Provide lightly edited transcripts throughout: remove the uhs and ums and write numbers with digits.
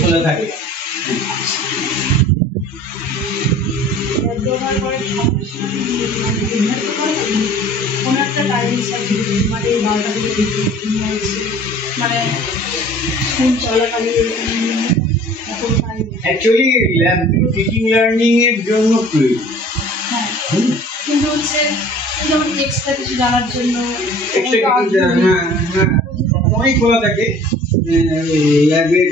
খোলা থাকে। Actually ল্যাবগুলো teaching learning এর জন্য প্রয়োজন, কিন্তু হচ্ছে যেমন এক্সট্রা কিছু জানার জন্য সবসময় খোলা থাকে। ল্যাবের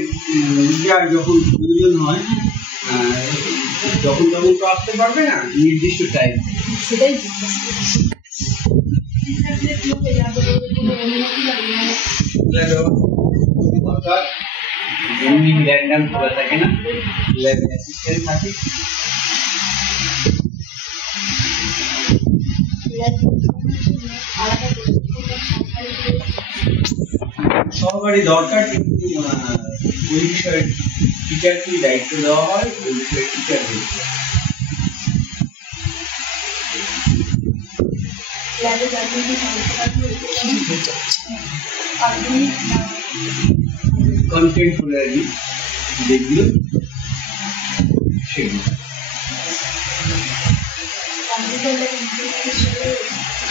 যার যখন প্রয়োজন হয় যখন তখন তো আসতে পারবে না, নির্দিষ্ট টাইম। সেটাই জিজ্ঞাসা করছি। এমনি র্যান্ডাম খোলা থাকে না, ল্যাব অ্যাসিস্ট্যান্ট থাকে। সহকারী দরকার, কিন্তু ওই বিষয়ে টিচারকে দায়িত্ব দেওয়া হয়, ওই বিষয়ে টিচার দেখবে। কন্টেম্পোরারি যেগুলো সেগুলো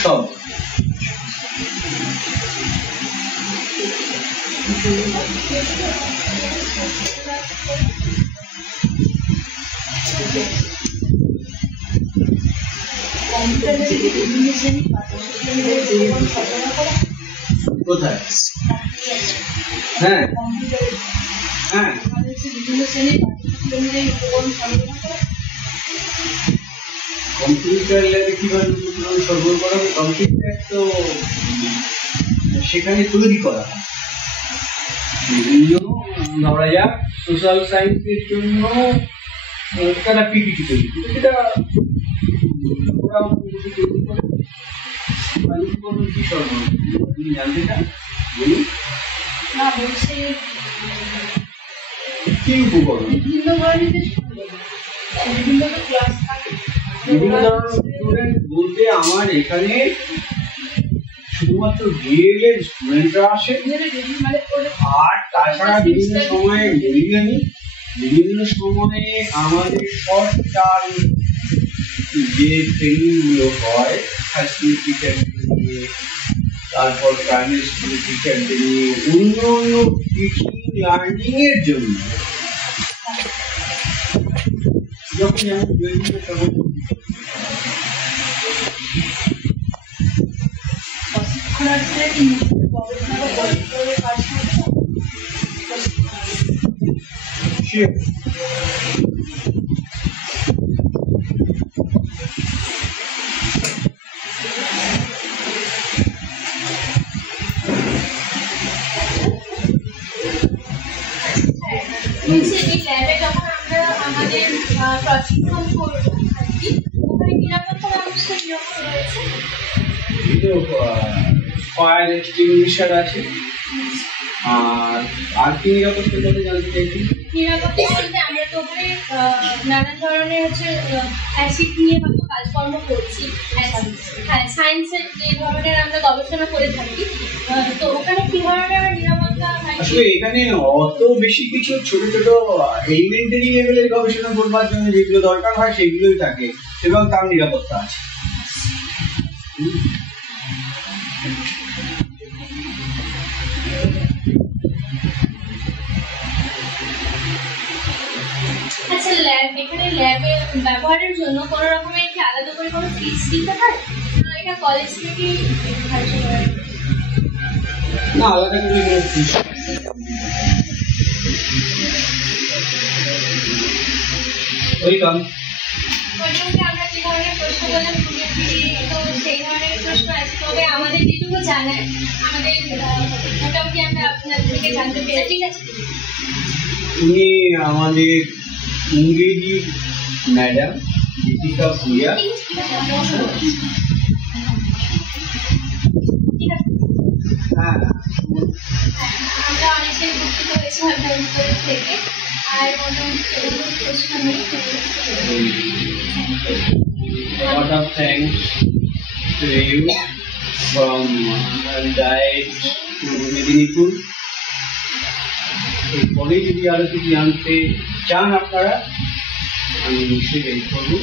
সব কোথায়? হ্যাঁ হ্যাঁ, কম্পিউটার ল্যাবে কিভাবে উপকরণ সরবরাহ করা হবে? কম্পিউটার তো সেখানে তৈরি করা হয়। বিভিন্ন ধরা যাক সোশ্যাল সায়েন্সের জন্য তারা পিপিটি তৈরি করে, সেটা ওরা তৈরি করে। উপকরণ কি সরবরাহ তুমি জানতে চান? বলুন না, বলছে কি উপকরণ? বিভিন্ন ধরনের বিভিন্ন ক্লাস থাকে। বিভিন্ন ধরনের স্টুডেন্ট বলতে আমার এখানে শুধুমাত্র ডিএলএড স্টুডেন্টরা আসে, আর তাছাড়া বিভিন্ন সময়ে বিভিন্ন সময়ে আমাদের শর্ট টার্ম যে ট্রেনিং গুলো হয় হাই স্কুল টিচারদের নিয়ে, তারপর প্রাইমারি স্কুল টিচারদের নিয়ে, অন্য অন্য টিচিং লার্নিং এর জন্য যখন যেমন বিভিন্ন তখন ফায়ার এক্সটিংগুইশার আছে। আর কি নিরাপত্তার কথা জানতে চাইছি? নিরাপত্তা বলতে আমরা তো ওখানে নানান ধরনের হচ্ছে অ্যাসিড নিয়ে হয়তো কাজকর্ম করছি। হ্যাঁ, সায়েন্সের যে ধরনের আমরা গবেষণা করে থাকি, তো ওখানে কি ধরনের নিরাপত্তা? আসলে এখানে অত বেশি কিছু ছোট ছোট এলিমেন্টারি লেভেলের গবেষণা করবার জন্য যেগুলো দরকার হয় সেগুলোই থাকে, এবং তার নিরাপত্তা আছে। আচ্ছা, এখানে ল্যাবে ব্যবহারের জন্য কোনো রকমের কি আলাদা করে কোনো ফিস দিতে হয়? এটা কলেজ থেকে না, আলাদা করে কোনো ফিস। ওয়েলকাম। আমরা যে ধরনের প্রশ্ন বললাম তো সেই ধরনের প্রশ্ন আছে, তবে আমাদের যেটুকু জানার আমাদের মোটামুটি আমরা আপনার থেকে জানতে পেরে। ঠিক আছে, উনি আমাদের ইংরেজি ম্যাডাম দীপিকা ভূঁইয়া। হ্যাঁ, আমরা অনেকটাই উপকৃত হয়েছি আপনার উপর থেকে। আর প্রশ্ন নেই। lot of thanks to you from Diet পূর্ব মেদিনীপুর। এরপরে যদি আরো কিছু জানতে চান আপনারা, আমি নিশ্চয়ই হেল্প করবো।